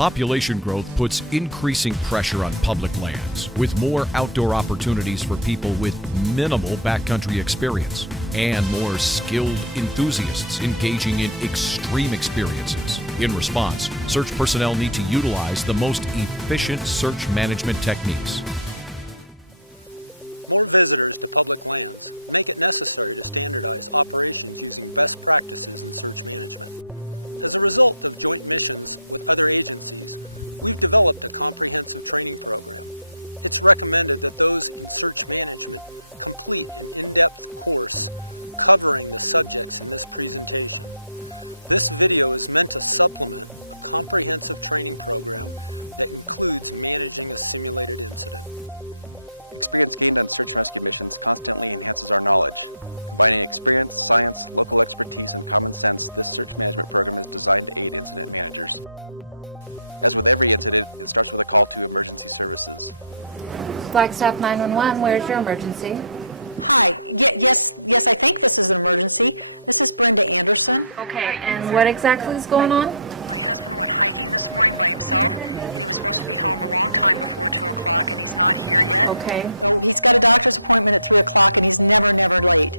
Population growth puts increasing pressure on public lands, with more outdoor opportunities for people with minimal backcountry experience and more skilled enthusiasts engaging in extreme experiences. In response, search personnel need to utilize the most efficient search management techniques. More visitors to public lands make it necessary to standardize operations using best practices in search management. As a result of joint missions with other agencies, we've developed a comprehensive training program. It's recommended that those in search management complete an in-depth course covering the subjects in this presentation. This video is meant to supplement a comprehensive training program that includes managing a simulated incident. Experience gained on search and rescue missions constantly enhances our knowledge. Combining experience, science, local expertise, and common sense, this search management program is designed to aid incident managers. As with every incident, it starts with a call to emergency services. Flagstaff 911, where's your emergency? Hi, yes, I think this is an emergency. This is Brenda Anderson. Okay, and what exactly is going on? My husband went hiking this morning by himself, and he was supposed to be home a long time before 2 o'clock, and he's not here yet. Okay. Oh, he's got a doctor's appointment at 3 o'clock, and he's never late.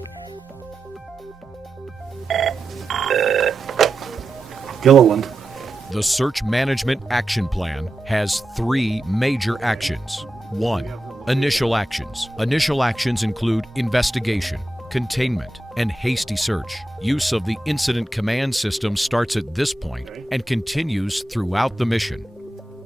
Gilliland. The Search Management Action Plan has 3 major actions. 1. Initial actions. Initial actions include investigation, containment, and hasty search. Use of the incident command system starts at this point and continues throughout the mission.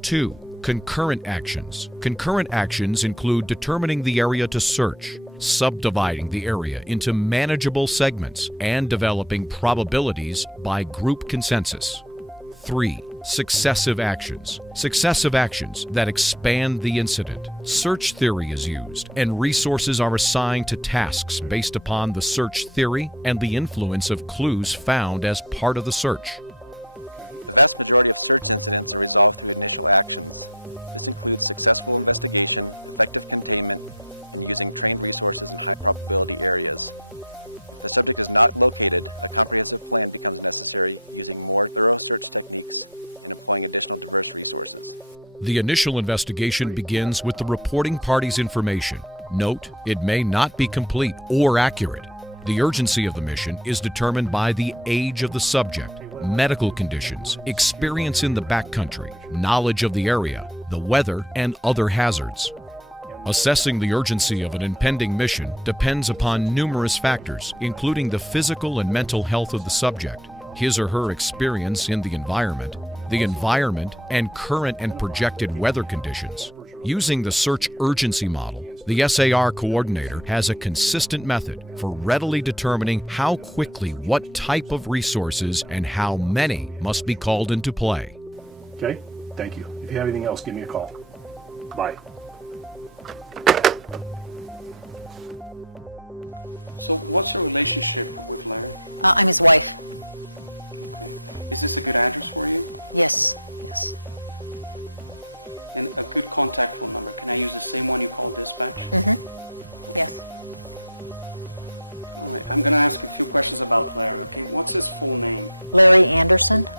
2. Concurrent actions. Concurrent actions include determining the area to search, subdividing the area into manageable segments, and developing probabilities by group consensus. 3. Successive actions. Successive actions that expand the incident. Search theory is used, and resources are assigned to tasks based upon the search theory and the influence of clues found as part of the search. The vast majority of search incidents are resolved through initial actions. This includes successful investigation, effective containment, and using trained resources in high probability areas. If the subject is not located, a comprehensive plan becomes necessary using more thorough search techniques and employing additional diverse resources. The initial investigation begins with the reporting party's information. Note, it may not be complete or accurate. The urgency of the mission is determined by the age of the subject, medical conditions, experience in the backcountry, knowledge of the area, the weather, and other hazards. Assessing the urgency of an impending mission depends upon numerous factors, including the physical and mental health of the subject, his or her experience in the environment and current and projected weather conditions. Using the search urgency model, the SAR coordinator has a consistent method for readily determining how quickly what type of resources and how many must be called into play. Okay, thank you. If you have anything else, give me a call. Bye. So what's your relationship with Larry? I'm his wife. Okay. Is this a good address for you? Yes. And a good contact phone number? Can I use the same one you called dispatch? Yes. All right, I'm going to ask a few questions about Larry, okay? What's his full name? Larry Anderson.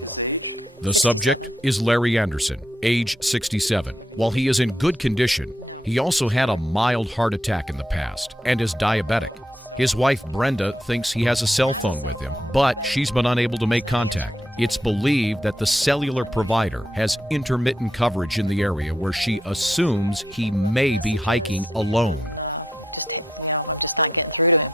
His age? The 67. subject is Larry Anderson, age 67. While he is in good condition, he also had a mild heart attack in the past and is diabetic. His wife Brenda thinks he has a cell phone with him, but she's been unable to make contact. It's believed that the cellular provider has intermittent coverage in the area where she assumes he may be hiking alone. I'm just not getting through to him.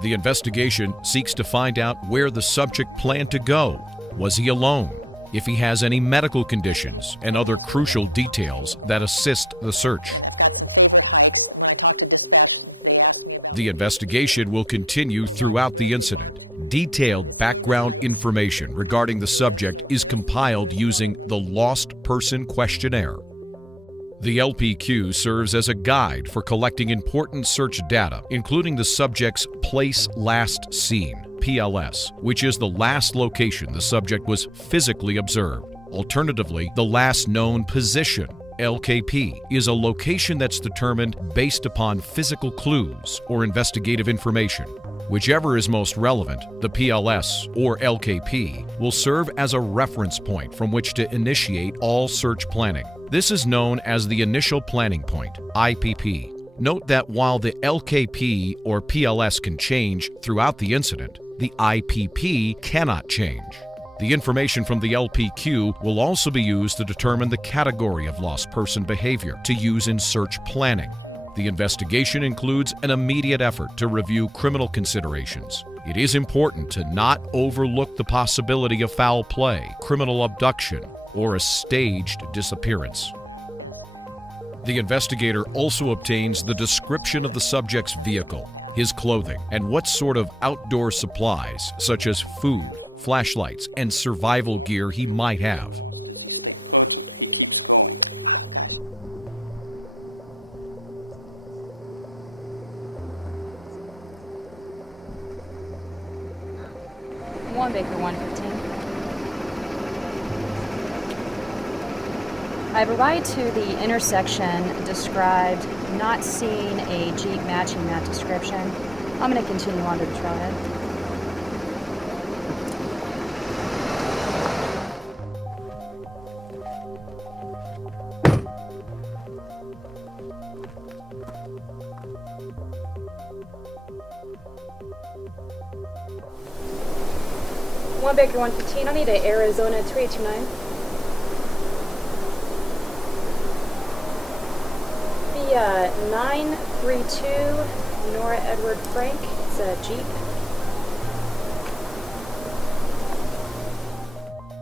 The investigation seeks to find out where the subject planned to go. Was he alone? If he has any medical conditions and other crucial details that assist the search. And I've got some favorite hikes. When I talked to dispatch, they asked me about The investigation will continue throughout the incident. Detailed background information regarding the subject is compiled using the Lost Person Questionnaire. The LPQ serves as a guide for collecting important search data, including the subject's place last seen, PLS, which is the last location the subject was physically observed. Alternatively, the last known position, LKP, is a location that's determined based upon physical clues or investigative information. Whichever is most relevant, the PLS or LKP, will serve as a reference point from which to initiate all search planning. This is known as the Initial Planning Point, IPP. Note that while the LKP or PLS can change throughout the incident, the IPP cannot change. The information from the LPQ will also be used to determine the category of lost person behavior to use in search planning. The investigation includes an immediate effort to review criminal considerations. It is important to not overlook the possibility of foul play, criminal abduction, or a staged disappearance. The investigator also obtains the description of the subject's vehicle, his clothing, and what sort of outdoor supplies, such as food, flashlights, and survival gear he might have. Does he stay put or he keeps going? Oh, gosh. One Baker 115. I've arrived to the intersection described, not seeing a Jeep matching that description. I'm going to continue on to the trailhead. One Baker 115, I need an Arizona 3829. The 932 Nora Edward Frank. It's a Jeep.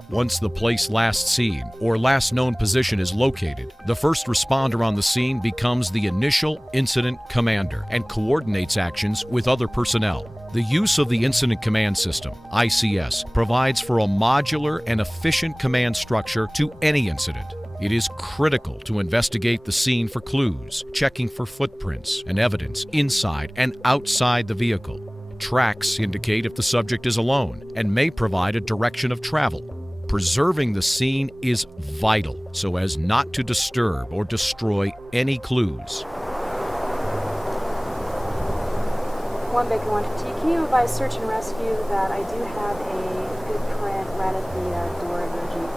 Once the place last seen or last known position is located, the first responder on the scene becomes the initial incident commander and coordinates actions with other personnel. The use of the Incident Command System, ICS, provides for a modular and efficient command structure to any incident. It is critical to investigate the scene for clues, checking for footprints and evidence inside and outside the vehicle. Tracks indicate if the subject is alone and may provide a direction of travel. Preserving the scene is vital so as not to disturb or destroy any clues. One Baker 115, can you advise search and rescue that I do have a good print right at the door of your Jeep?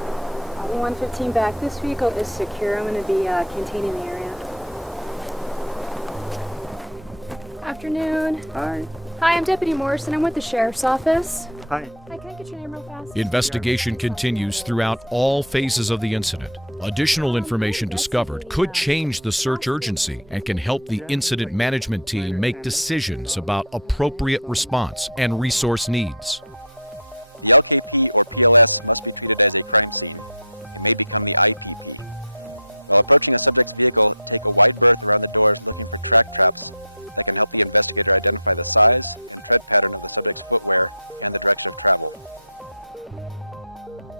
115 back. This vehicle is secure. I'm going to be containing the area. Afternoon. Hi. Hi, I'm Deputy Morrison. I'm with the Sheriff's Office. Hi. Hi, can I get your name real fast? Investigation continues throughout all phases of the incident. Additional information discovered could change the search urgency and can help the incident management team make decisions about appropriate response and resource needs. The LKP or PLS must be treated as a crime scene. It may become the IPP. While approaching a subject's vehicle, take a wide berth around the doors looking for track traps that can help the investigator identify the size and tread pattern of the subject's footwear and the direction of travel.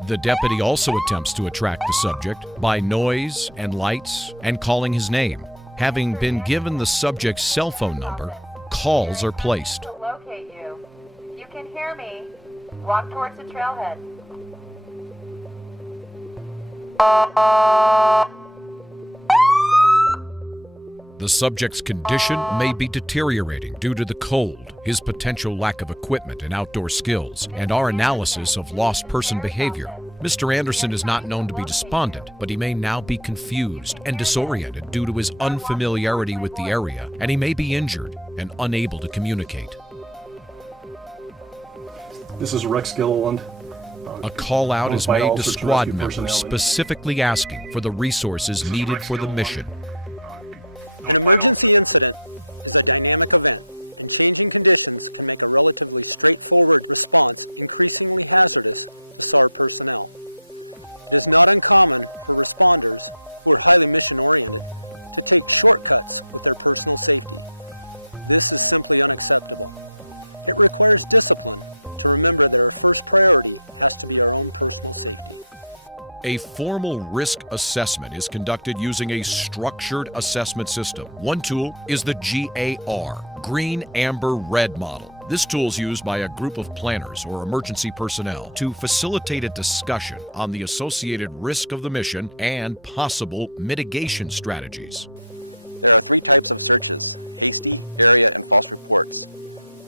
The deputy also attempts to attract the subject by noise and lights and calling his name. Having been given the subject's cell phone number, calls are placed. Locate you. If you can hear me, walk towards the trailhead. The subject's condition may be deteriorating due to the cold, his potential lack of equipment and outdoor skills, and our analysis of lost person behavior. Mr. Anderson is not known to be despondent, but he may now be confused and disoriented due to his unfamiliarity with the area, and he may be injured and unable to communicate. This is Rex Gilliland. A call out is made to squad members specifically asking for the resources needed for the mission. An emergency incident is a dynamic event, and changing conditions can make a relatively straightforward response increasingly hazardous to SAR personnel. It is not uncommon for responders who are highly mission-oriented to take shortcuts with their personal safety. This is simply unacceptable. It requires discipline to remember that our first priority has to be our own personal safety. A formal risk assessment is conducted using a structured assessment system. One tool is the GAR, Green, Amber, Red model. This tool is used by a group of planners or emergency personnel to facilitate a discussion on the associated risk of the mission and possible mitigation strategies. There are three types of searches: hasty, area, and false reports.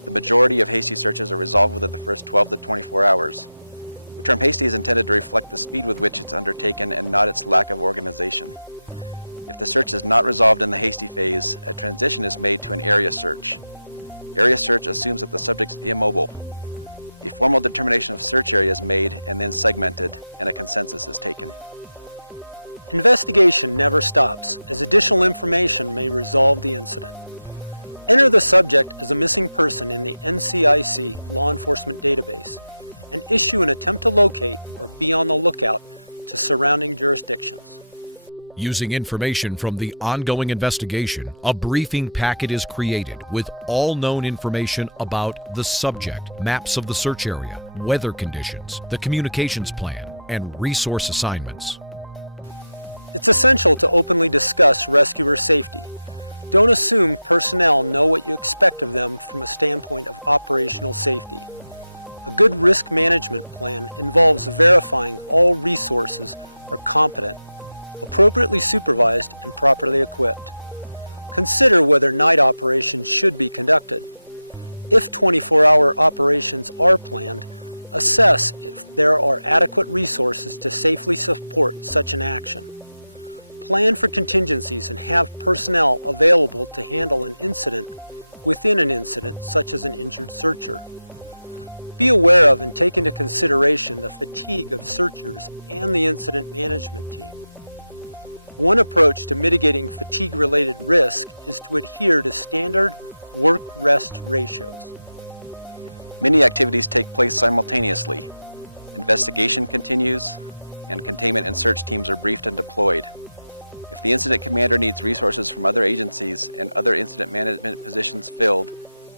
The majority of hasty searches are resolved within the first 12 to 24 hours. The term hasty is intended to reflect the speed with which it's undertaken and not its lack of organization. If the search is not resolved in the hasty phase, a transition is made to an area search. Area search assumes that the subject is immobile. A formal determination of search area is made and then segmented, and a consensus is taken. Investigation never stops, as additional information may resolve the incident. Enter the subject as a missing person in the NCIC law enforcement database and issue an attempt to locate or be on the lookout to surrounding jurisdictions. Using information from the ongoing investigation, a briefing packet is created with all known information about the subject, maps of the search area, weather conditions, the communications plan, and resource assignments. It's essential to openly discuss rescuer safety. Don't assume personnel know what you expect of them from a standpoint of operational safety. A good risk management plan involves verifying all resources are competent, appropriately supervised, and properly equipped. Consider whether night operations should be conducted. If 24-hour operations are planned, assess if there are adequate resources to safely support such an action. Plan for contingencies and have personnel available to handle an incident within an incident, such as an injured searcher. Be aware of and take into consideration the fatigue of searchers and the incident management team. One approach to mitigating fatigue-related risk is to adhere to standard work-rest ratios. Many activities take place simultaneously. Investigation continues, and containment and search teams are briefed and deployed. If the incident commander needs resources from other agencies and other incident management positions filled,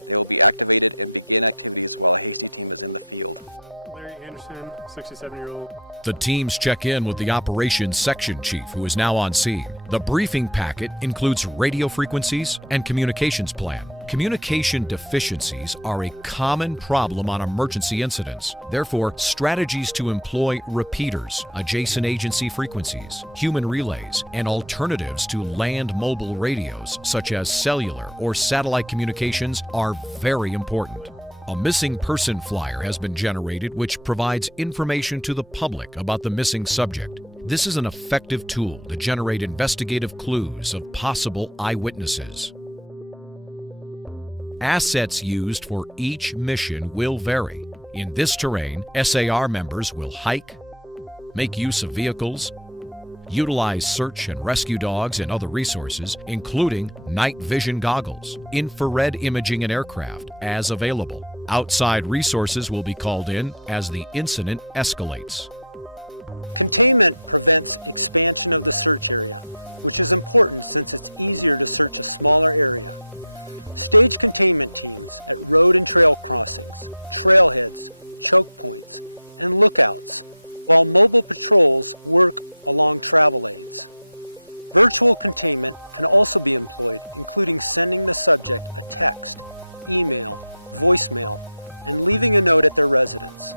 they will be activated and begin activities while a hasty team is in the field. Larry Anderson, 67-year-old. The teams check in with the operations section chief, who is now on scene. The briefing packet includes radio frequencies and communications plan. Communication deficiencies are a common problem on emergency incidents. Therefore, strategies to employ repeaters, adjacent agency frequencies, human relays, and alternatives to land mobile radios, such as cellular or satellite communications, are very important. A missing person flyer has been generated which provides information to the public about the missing subject. This is an effective tool to generate investigative clues of possible eyewitnesses. Assets used for each mission will vary. In this terrain, SAR members will hike, make use of vehicles, utilize search and rescue dogs and other resources, including night vision goggles, infrared imaging and aircraft, as available. Outside resources will be called in as the incident escalates. Containment prevents expansion of the search area, which is important since it's easier to search a smaller area. Stage containment teams at road and trail crossings, trailheads, choke points, and lookouts, while mobile patrols work along travel aids. Virtual containment can also be employed, including sending the subject a text, email, voicemail, and leaving a note at their residence.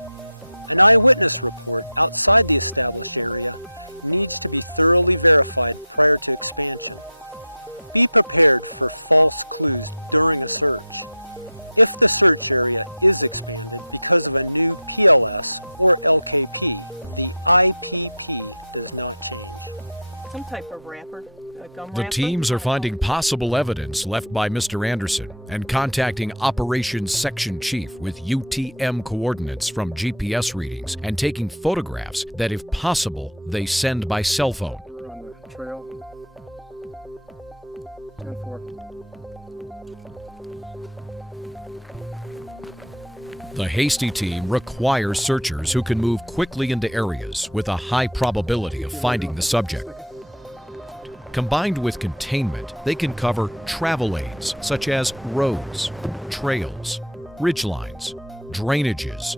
An eyewitness report outside the established area needs to be thoroughly verified prior to expansion. Be prepared for false clues during a search. If the search area is expanded because of a new PLS or LKP, the IPP does not change. Some type of wrapper. The teams are finding possible evidence left by Mr. Anderson and contacting Operations Section Chief with UTM coordinates from GPS readings and taking photographs that, if possible, they send by cell phone. We're on the trail. 10-4. The hasty team requires searchers who can move quickly into areas with a high probability of finding the subject. Combined with containment, they can cover travel aids such as roads, trails, ridgelines, drainages,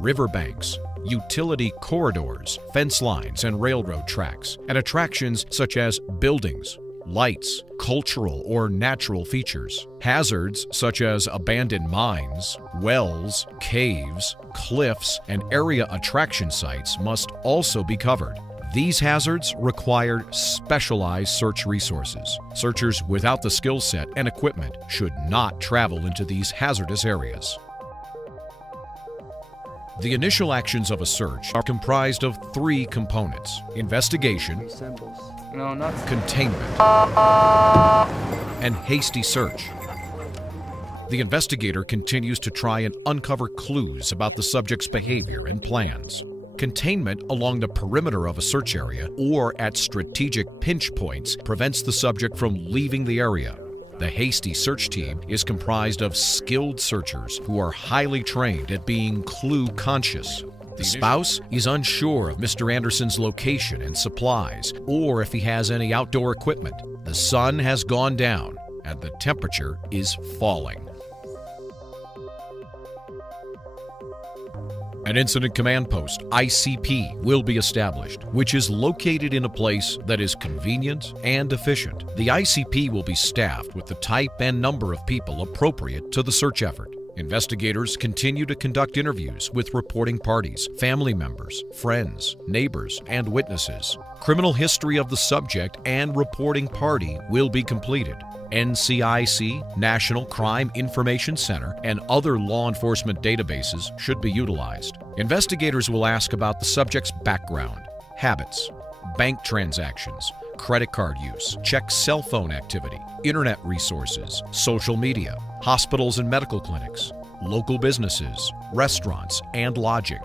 riverbanks, utility corridors, fence lines and railroad tracks, and attractions such as buildings, lights, cultural or natural features. Hazards such as abandoned mines, wells, caves, cliffs, and area attraction sites must also be covered. These hazards require specialized search resources. Searchers without the skill set and equipment should not travel into these hazardous areas. The initial actions of a search are comprised of three components: investigation, containment, and hasty search. The investigator continues to try and uncover clues about the subject's behavior and plans. Containment along the perimeter of a search area or at strategic pinch points prevents the subject from leaving the area. The hasty search team is comprised of skilled searchers who are highly trained at being clue conscious. The spouse is unsure of Mr. Anderson's location and supplies, or if he has any outdoor equipment. The sun has gone down and the temperature is falling. An Incident Command Post, ICP, will be established, which is located in a place that is convenient and efficient. The ICP will be staffed with the type and number of people appropriate to the search effort. Investigators continue to conduct interviews with reporting parties, family members, friends, neighbors, and witnesses. Criminal history of the subject and reporting party will be completed. NCIC, National Crime Information Center, and other law enforcement databases should be utilized. Investigators will ask about the subject's background, habits, bank transactions, credit card use, check cell phone activity, internet resources, social media, hospitals and medical clinics, local businesses, restaurants, and lodging.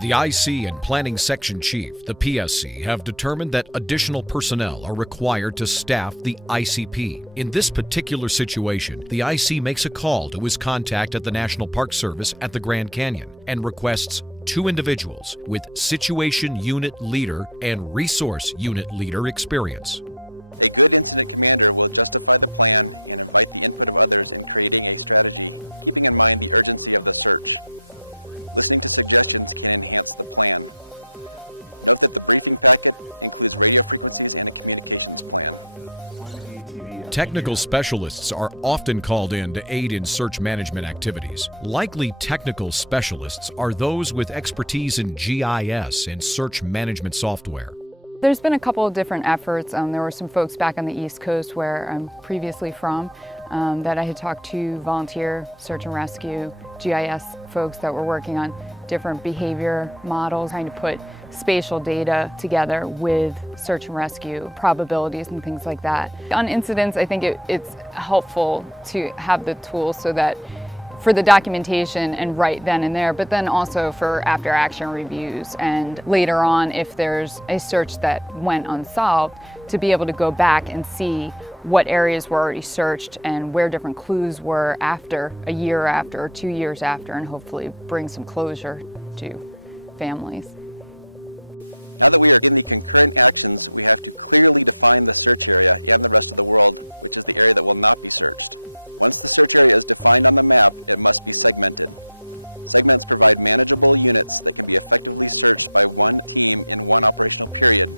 The IC and Planning Section Chief, the PSC, have determined that additional personnel are required to staff the ICP. In this particular situation, the IC makes a call to his contact at the National Park Service at the Grand Canyon and requests 2 individuals with Situation Unit Leader and Resource Unit Leader experience. A good incident commander will justify the plan and invite the input of others in creating a strategy, keeping in mind the urgency of the search. Listening to suggestions can enhance the plan. Note that the briefing packet includes radio frequencies and a communications plan. Technical specialists are often called in to aid in search management activities. Likely technical specialists are those with expertise in GIS and search management software. There's been a couple of different efforts. There were some folks back on the East Coast where I'm previously from that I had talked to, volunteer search and rescue, GIS folks that were working on different behavior models, trying to put spatial data together with search and rescue probabilities and things like that. On incidents, I think it's helpful to have the tools so that for the documentation and right then and there, but then also for after action reviews and later on if there's a search that went unsolved, to be able to go back and see what areas were already searched and where different clues were after a year after or 2 years after, and hopefully bring some closure to families. Now that we are in the concurrent actions, we have to clearly define the search area and the rest of the world, which is the area that will not be searched. Once the search area is defined on the map, it must be segmented. Segments provide manageable units that can be effectively searched by one team in one operational period.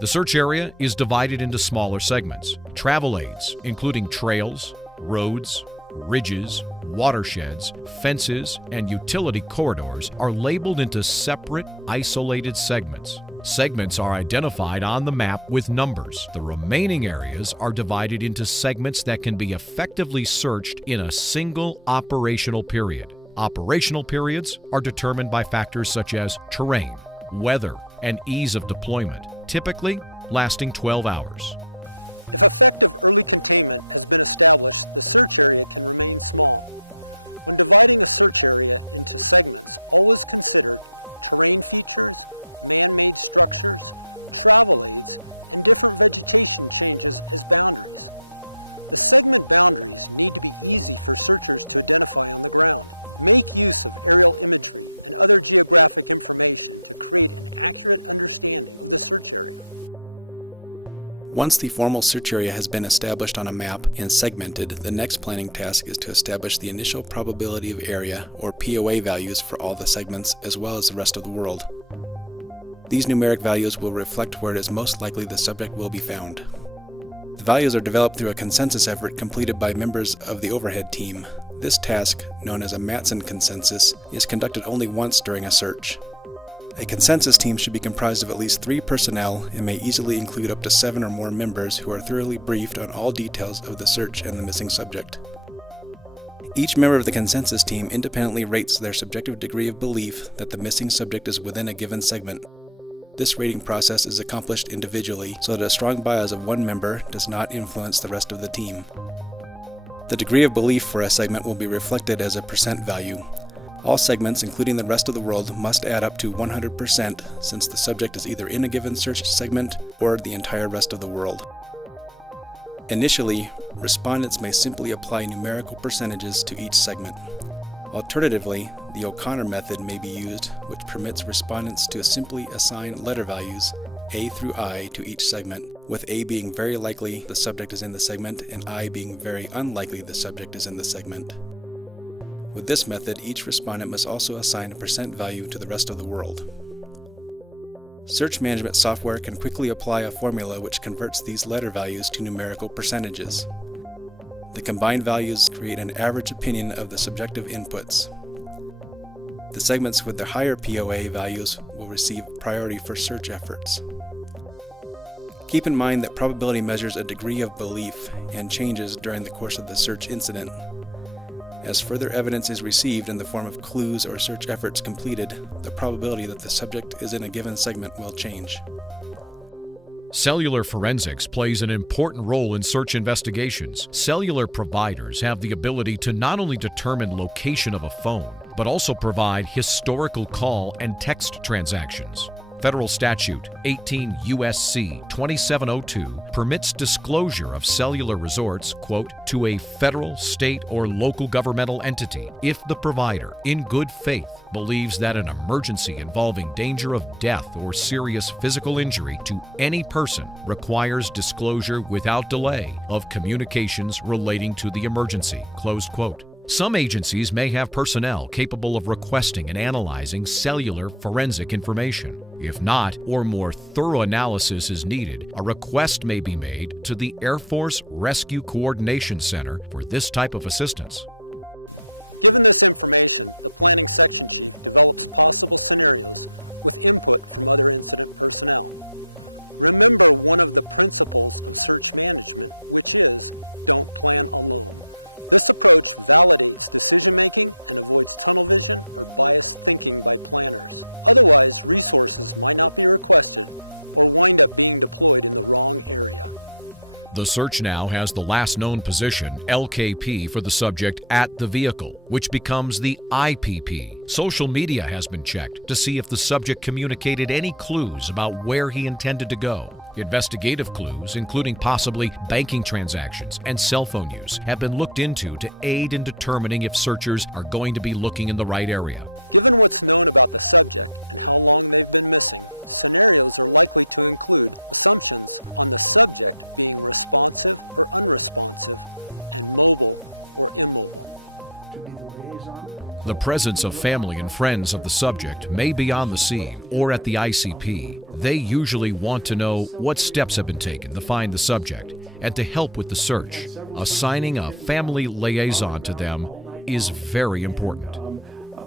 The search area is divided into smaller segments. Travel aids, including trails, roads, ridges, watersheds, fences, and utility corridors, are labeled into separate, isolated segments. Segments are identified on the map with numbers. The remaining areas are divided into segments that can be effectively searched in a single operational period. Operational periods are determined by factors such as terrain, weather, and ease of deployment, typically lasting 12 hours. If effective early containment has been established, the search area can remain small. When dividing a search area into segments, always consider terrain features, man-made structures, travel aids, and different vegetation changes as boundaries. The segment boundaries need to be easy for searchers to identify on the ground. Make use of aerial imagery and other geographic information to create an accurate understanding of the search area. Once the formal search area has been established on a map and segmented, the next planning task is to establish the initial probability of area, or POA values, for all the segments as well as the rest of the world. These numeric values will reflect where it is most likely the subject will be found. The values are developed through a consensus effort completed by members of the overhead team. This task, known as a Matson consensus, is conducted only once during a search. A consensus team should be comprised of at least 3 personnel and may easily include up to 7 or more members who are thoroughly briefed on all details of the search and the missing subject. Each member of the consensus team independently rates their subjective degree of belief that the missing subject is within a given segment. This rating process is accomplished individually so that a strong bias of one member does not influence the rest of the team. The degree of belief for a segment will be reflected as a percent value. All segments, including the rest of the world, must add up to 100% since the subject is either in a given search segment or the entire rest of the world. Initially, respondents may simply apply numerical percentages to each segment. Alternatively, the O'Connor method may be used, which permits respondents to simply assign letter values A through I to each segment, with A being very likely the subject is in the segment and I being very unlikely the subject is in the segment. With this method, each respondent must also assign a percent value to the rest of the world. Search management software can quickly apply a formula which converts these letter values to numerical percentages. The combined values create an average opinion of the subjective inputs. The segments with the higher POA values will receive priority for search efforts. Keep in mind that probability measures a degree of belief and changes during the course of the search incident. As further evidence is received in the form of clues or search efforts completed, the probability that the subject is in a given segment will change. Cellular forensics plays an important role in search investigations. Cellular providers have the ability to not only determine location of a phone, but also provide historical call and text transactions. Federal Statute 18 U.S.C. 2702 permits disclosure of cellular resorts, quote, to a federal, state, or local governmental entity if the provider, in good faith, believes that an emergency involving danger of death or serious physical injury to any person requires disclosure without delay of communications relating to the emergency, close quote. Some agencies may have personnel capable of requesting and analyzing cellular forensic information. If not, or more thorough analysis is needed, a request may be made to the Air Force Rescue Coordination Center for this type of assistance. Given this information, the planning section chief develops possible scenarios with input from other incident personnel. Remember one of the principles of search management, which is don't plan alone. This approach validates decision-making and avoids tunnel vision or biased thinking by planners. Otherwise, resources might not be requested or wind up being deployed in the wrong area. The search now has the last known position, LKP, for the subject at the vehicle, which becomes the IPP. Social media has been checked to see if the subject communicated any clues about where he intended to go. Investigative clues, including possibly banking transactions and cell phone use, have been looked into to aid in determining if searchers are going to be looking in the right area. Given what's known about the subject and how long they've been missing, scenarios are likely to include assumptions on the subject being responsive or unresponsive and mobile or immobile. The presence of family and friends of the subject may be on the scene or at the ICP. They usually want to know what steps have been taken to find the subject and to help with the search. Assigning a family liaison to them is very important.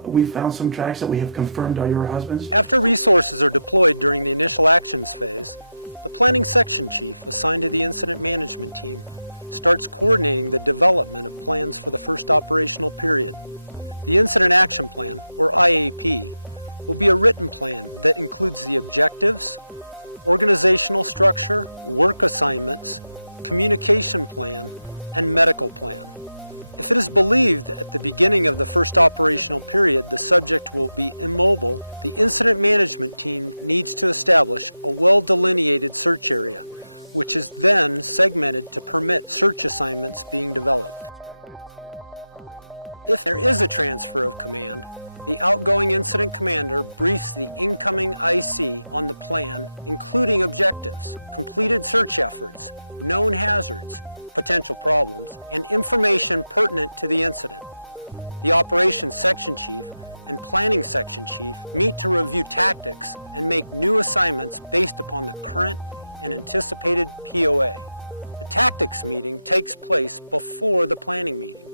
We found some tracks that we have confirmed are your husband's. After resources are deployed during the initial actions phase, the planning section chief assigned to the incident management team starts coordinating the development of plans for the first operational period. The Incident Action Plan, or IAP, will be a written plan that includes the objectives, organizational structure, work assignments, communication plan, and medical plan. If it is believed at the beginning of the first operational period the subject will be immobile, the incident management team needs to establish a well-delineated search area, which is then segmented to permit search assignments being developed. If there is a transfer of command, the outgoing incident commander briefs the incoming IC on the plan, including objectives, completed search efforts, known hazards, potential problems, and information pertinent to the incident. The operations section chief and planning section chief meet to review tactics and make new assignments based upon the current and anticipated POA. The tactics meeting takes place before the planning meeting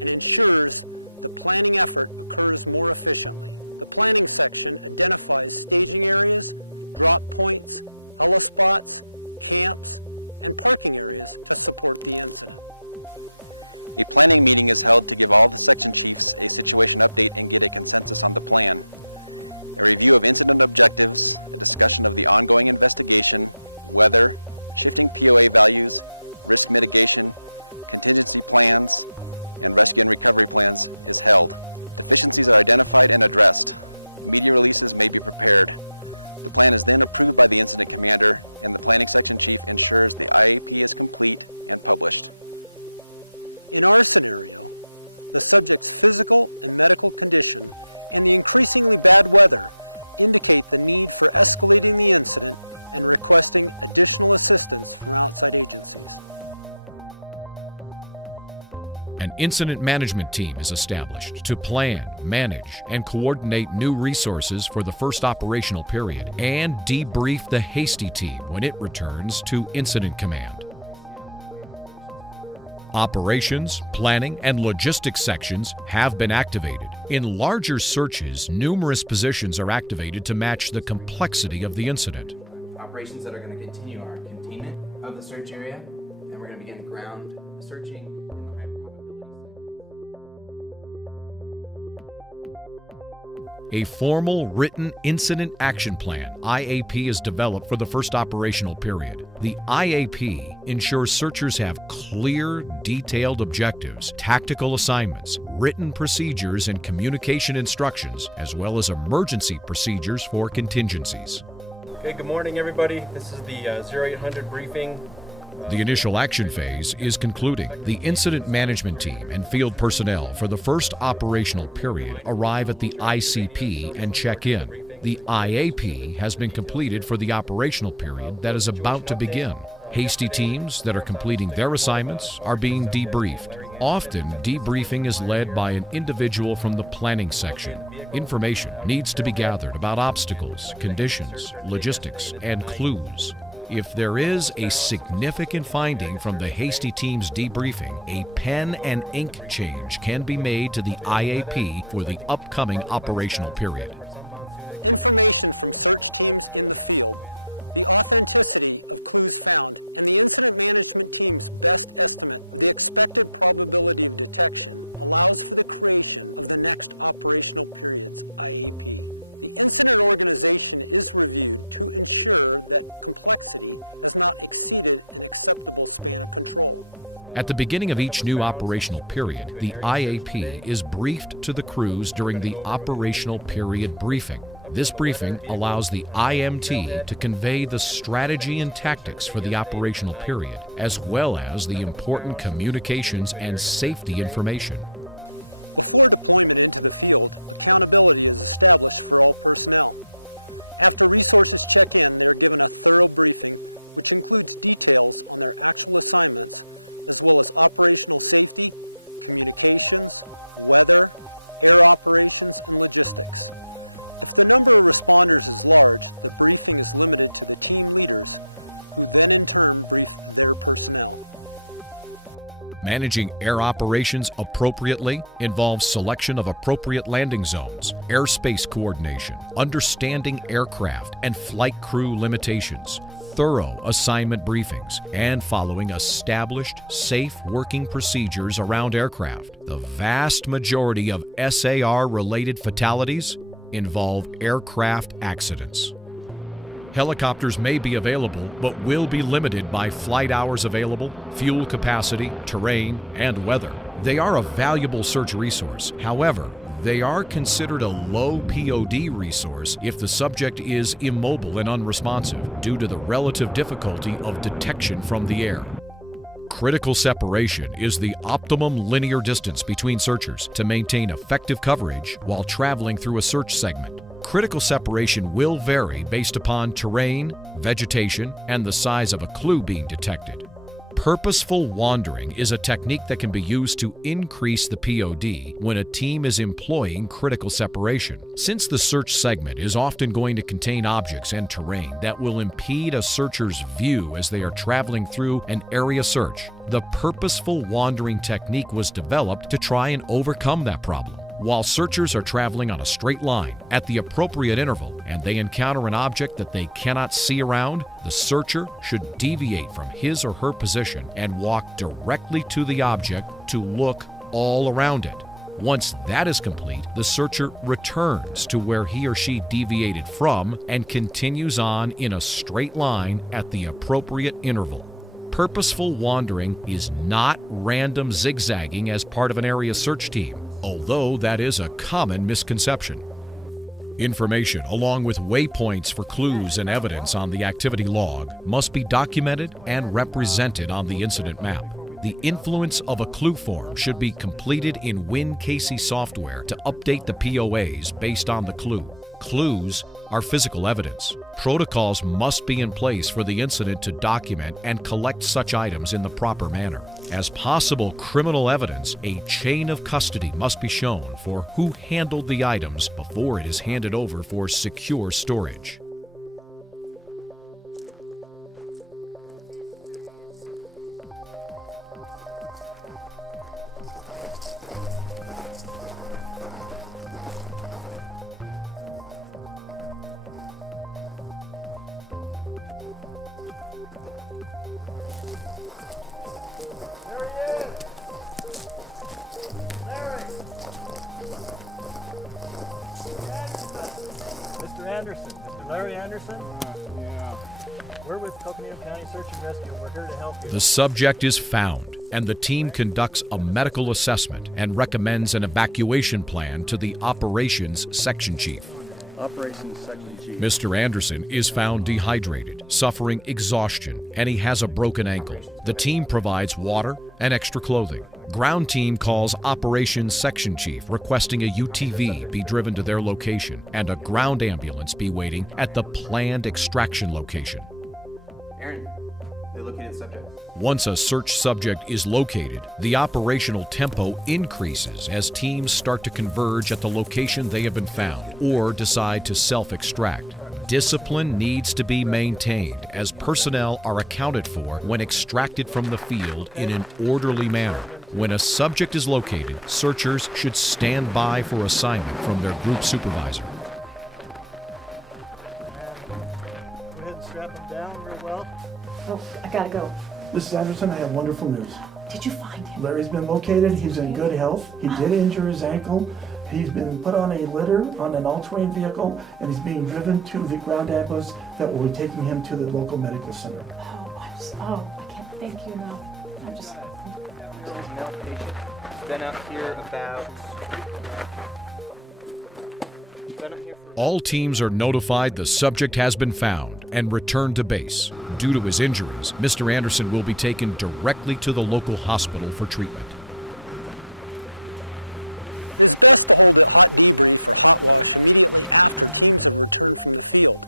and ensures the planning effort occurs more efficiently. The planning section identifies staging areas, drop points, helospots, camps, and parking areas to support the incident. A planning meeting is held to give all the section chiefs a situation update and get a consensus on the plan. A review of incident objectives, a discussion of the ongoing investigation, weather, shifting POA values, risk mitigation, contingency plans, and rescue and recovery plans is held. Deficiencies are identified and addressed. Media releases may be prepared. The plan is then approved by the incident commander, and the planning section chief ensures the IAP is complete and published. In our scenario, the subject's physical and medical condition and the increasingly bad weather indicate the need for escalating the incident and requesting additional assistance from outside agencies. An incident management team is established to plan, manage, and coordinate new resources for the first operational period and debrief the Hasty team when it returns to Incident Command. Operations, planning, and logistics sections have been activated. In larger searches, numerous positions are activated to match the complexity of the incident. Operations that are going to continue are containment of the search area, and we're going to begin ground searching in the high probability segment. A formal written incident action plan, IAP, is developed for the first operational period. The IAP ensures searchers have clear, detailed objectives, tactical assignments, written procedures and communication instructions, as well as emergency procedures for contingencies. Okay, good morning everybody. This is the 0800 briefing. The initial action phase is concluding. The incident management team and field personnel for the first operational period arrive at the ICP and check in. The IAP has been completed for the operational period that is about to begin. Hasty teams that are completing their assignments are being debriefed. Often, debriefing is led by an individual from the planning section. Information needs to be gathered about obstacles, conditions, logistics, and clues. If there is a significant finding from the Hasty team's debriefing, a pen and ink change can be made to the IAP for the upcoming operational period. Information from search teams in the field, the authenticity of clues found, and the incident management team's best estimate of the expected probability of detection allows for the creation of the next operational period's IAP. The incident organization is reviewed to ensure that complexity has not exceeded an acceptable span of control. At the beginning of each new operational period, the IAP is briefed to the crews during the operational period briefing. This briefing allows the IMT to convey the strategy and tactics for the operational period, as well as the important communications and safety information. Before deployment into the field, accountability is established for all personnel. After resources check in, they are given a thorough briefing, which includes details on their actual assignments, as well as operational safety, communications, weather, air operations, and logistics. If the number of responders is large, the briefing is limited to the team leaders, who then in turn brief their personnel. Managing air operations appropriately involves selection of appropriate landing zones, airspace coordination, understanding aircraft and flight crew limitations, thorough assignment briefings, and following established, safe working procedures around aircraft. The vast majority of SAR-related fatalities involve aircraft accidents. Helicopters may be available, but will be limited by flight hours available, fuel capacity, terrain, and weather. They are a valuable search resource. However, they are considered a low POD resource if the subject is immobile and unresponsive due to the relative difficulty of detection from the air. Critical separation is the optimum linear distance between searchers to maintain effective coverage while traveling through a search segment. Critical separation will vary based upon terrain, vegetation, and the size of a clue being detected. Purposeful wandering is a technique that can be used to increase the POD when a team is employing critical separation. Since the search segment is often going to contain objects and terrain that will impede a searcher's view as they are traveling through an area search, the purposeful wandering technique was developed to try and overcome that problem. While searchers are traveling on a straight line at the appropriate interval and they encounter an object that they cannot see around, the searcher should deviate from his or her position and walk directly to the object to look all around it. Once that is complete, the searcher returns to where he or she deviated from and continues on in a straight line at the appropriate interval. Purposeful wandering is not random zigzagging as part of an area search team, although that is a common misconception. Information, along with waypoints for clues and evidence on the activity log, must be documented and represented on the incident map. The influence of a clue form should be completed in WinCasey software to update the POAs based on the clue. Clues are physical evidence. Protocols must be in place for the incident to document and collect such items in the proper manner. As possible criminal evidence, a chain of custody must be shown for who handled the items before it is handed over for secure storage. Mr. Anderson, Mr. Larry Anderson? Yeah. We're with Coconino County Search and Rescue, and we're here to help you. The subject is found, and the team conducts a medical assessment and recommends an evacuation plan to the Operations Section Chief. Operations Section Chief. Mr. Anderson is found dehydrated, suffering exhaustion, and he has a broken ankle. The team provides water and extra clothing. Ground team calls Operations Section Chief requesting a UTV be driven to their location and a ground ambulance be waiting at the planned extraction location. Aaron, they located the subject. Once a search subject is located, the operational tempo increases as teams start to converge at the location they have been found or decide to self-extract. Discipline needs to be maintained as personnel are accounted for when extracted from the field in an orderly manner. When a subject is located, searchers should stand by for assignment from their group supervisor. Go ahead and strap them down real well. Oh, I gotta go. Mrs. Anderson, I have wonderful news. Did you find him? Larry's been located. He's in good health. He did injure his ankle. He's been put on a litter on an all-terrain vehicle, and he's being driven to the ground ambulance that will be taking him to the local medical center. I can't thank you enough. I'm just... He's an outpatient. He's been out here All teams are notified the subject has been found and returned to base. Due to his injuries, Mr. Anderson will be taken directly to the local hospital for treatment. It is best to hold a hot debrief or hot wash immediately after teams have returned from the field.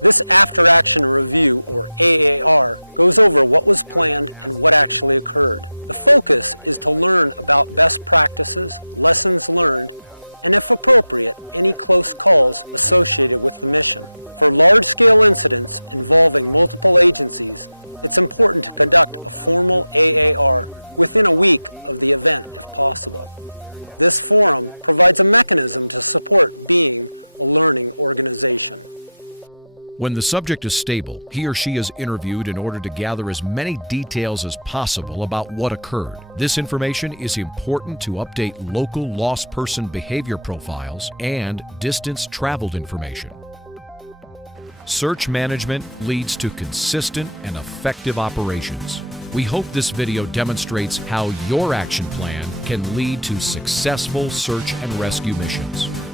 This after-action review, or AAR, goes over what was planned and what actually occurred. The focus is to learn about best practices, lessons learned, and if appropriate, any close calls associated with the mission. For large-scale incidents involving multiple agencies, it's important to conduct a formal AAR within a week of the event if possible. This forum provides a mechanism to support being a learning organization. When the subject is stable, he or she is interviewed in order to gather as many details as possible about what occurred. This information is important to update local lost person behavior profiles and distance traveled information. Search management leads to consistent and effective operations. We hope this video demonstrates how your action plan can lead to successful search and rescue missions.